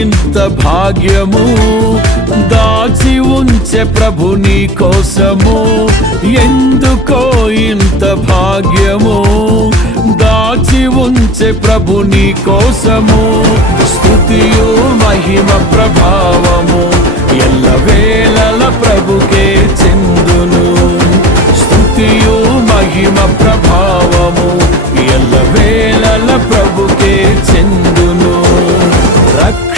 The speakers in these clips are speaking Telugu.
ఇంత భాగ్యము దాచి ఉంచే ప్రభు నీ కోసము. ఎందుకో ఇంత భాగ్యము దాచి ఉంచే ప్రభు నీ కోసము. స్తుతియు మహిమ ప్రభావము.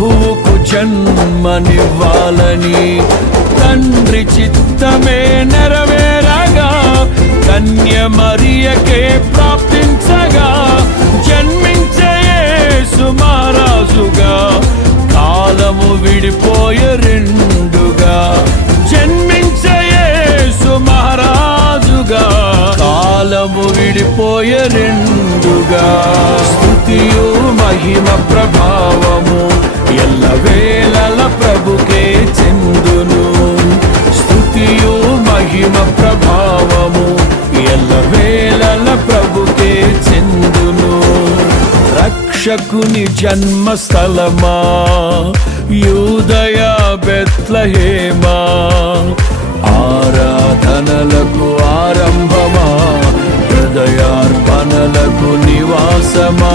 ప్రభువుకు జన్మనివ్వాలని తండ్రి చిత్తమే నెరవేరగా కన్య మరియకే ప్రాప్తించగా జన్మించే సుమారాజుగా కాలము విడిపోయే రెండుగా జన్మించే సుమారాజుగా కాలము విడిపోయే రెండుగా. స్థుతియు మహిమ ప్రభావము ఎల్ల వేళల ప్రభుకే చెందును. స్థుతియు మహిమ ప్రభావము ఎల్ల వేళల ప్రభుకే చెందును. రక్షకుని జన్మస్థలమా యూదయ బెత్లహేమా ఆరాధనలకు ఆరంభమా హృదయార్పణలకు నివాసమా.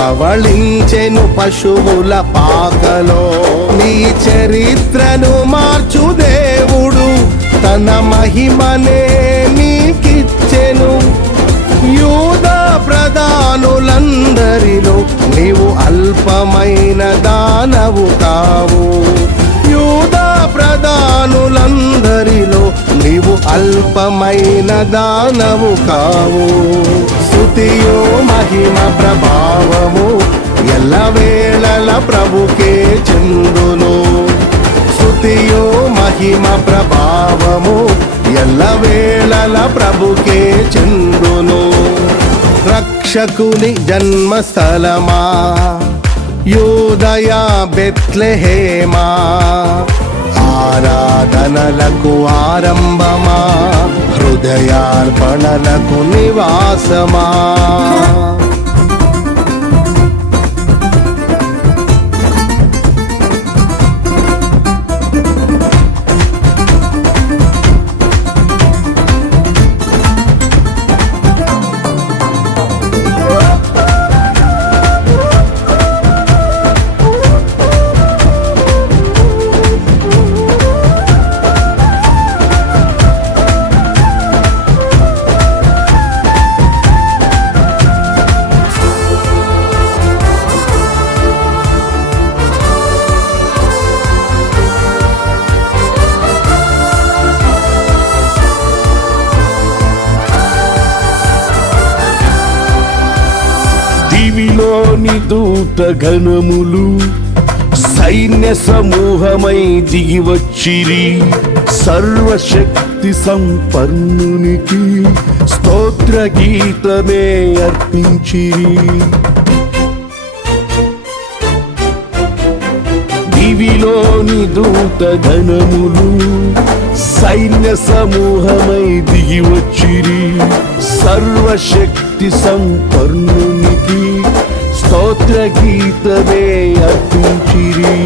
పవళించెను పశువుల పాకలో. నీ చరిత్రను మార్చు దేవుడు తన మహిమనే నీకిచ్చెను. యూద ప్రధానులందరిలో నీవు అల్పమైన దానవు కావు. యూదా ప్రధానులందరిలో అల్పమైన దానవు కావు. స్థుతియో మహిమ ప్రభావము ఎల్లవేళల ప్రభుకే చెందును. స్థుతియో మహిమ ప్రభావము ఎల్లవేళల ప్రభుకే చెందును. రక్షకుని జన్మస్థలమా? యూదయ బెత్లెహేమా? ఆరాధనలకు ఆరంభమా? హృదయార్పణలకు నివాసమా? దివిలోని దూత ఘనములు సైన్య సమూహమై దిగివచ్చిరి. సర్వశక్తి సంపన్నునికి స్తోత్ర గీతమే అర్పించిరి. దివిలోని దూత ఘనములు సైన్య సమూహమై దిగివచ్చిరి. సర్వశక్తి సంపన్నునికి స్తోత్ర గీతమే అర్పించిరి.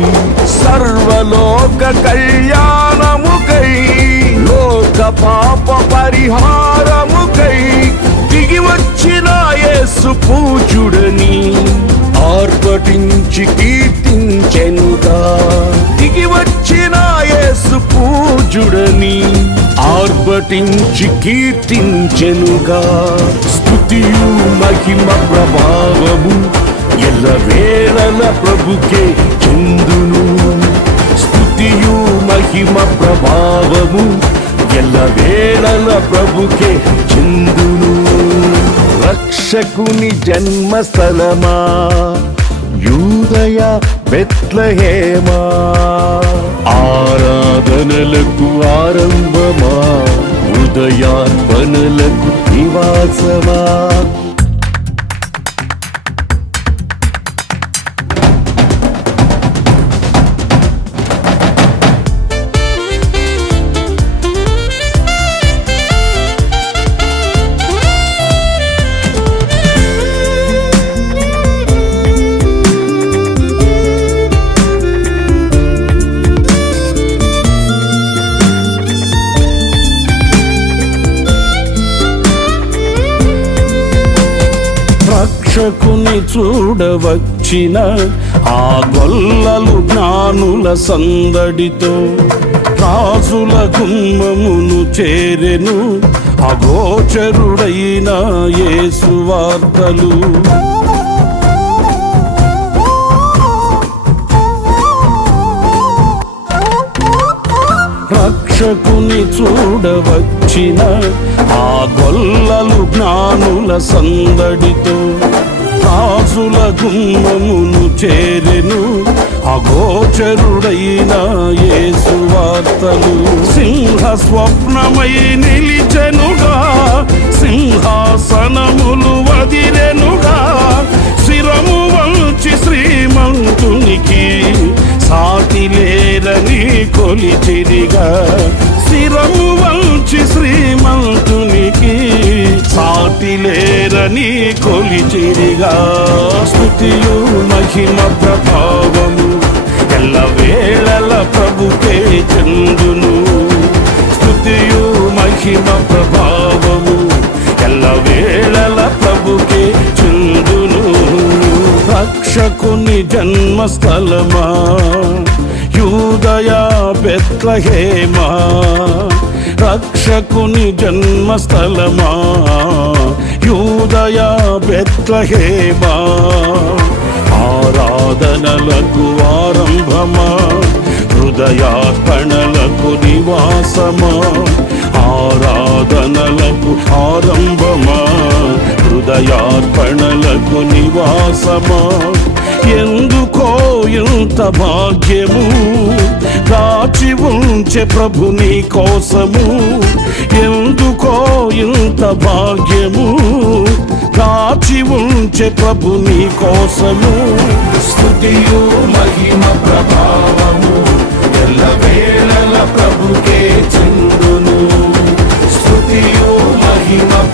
సర్వలోక కళ్యాణముకై లోక పాప పరిహారముకై దిగి వచ్చిన యేసు పూజుడని ఆర్పటించి కీర్తించెనుగా. దిగి వచ్చిన యేసు పూజుడని ఆర్భటించి కీర్తించెనుగా. స్తుతియు మహిమ ప్రభావము ఎల్ల వేళల ప్రభుకే చెందును స్తుతియు మహిమ ప్రభావము ఎల్ల వేళల ప్రభుకే చెందును రక్షకుని జన్మస్థలమా యూదయ బెత్లహేమా ఆరాధనలకు ఆరంభమా ఉదయార్పణలకు నివాసమా రక్షకుని చూడవచ్చిన ఆ గొల్లలు జ్ఞానుల సందడితో రాజుల గుమ్మమును చేరెను అగోచరుడైన యేసు వార్తలు. రక్షకుని చూడవచ్చిన ఆ గొల్లలు జ్ఞానుల సందడితో రాజుల గుమ్మమును చేరెను. అగోచరుడైన యేసువార్తలు సింహ స్వప్నమై నిలిచెనుగా సింహాసనములు వదిరెనుగా శిరము వంచి శ్రీమంతునికి సాటి లేరని కొలిచిరిగా శిరము వంచి శ్రీమంతునికి సాటి చేరని కొలిచిరిగా స్థుతియు మహిమ ప్రభావము. ఎల్ల వేళల ప్రభుకే చందును స్థుతియు మహిమ ప్రభావము. ఎల్ల వేళల ప్రభుకే చందును. రక్షకుని జన్మస్థలమా యూదయ బెత్లహేమా. రక్షకుని జన్మస్థలమా. యూదయ బెత్లహేమా. ఆరాధనలకు ఆరంభమా హృదయార్పణలకు నివాసమా ఆరాధనలకు ఆరంభమా హృదయార్పణలకు నివాసమా. ఎందుకో ఇంత భాగ్యము దాచి ఉంచే ప్రభు నీ కోసము ఎందుకో ఇంత భాగ్యము? కాచి ఉంచే ప్రభు నీ కోసము. స్థుతియు మహిమ ప్రభావము. ఎల్ల వేళల ప్రభుకే చెందును. స్థుతియు మహిమ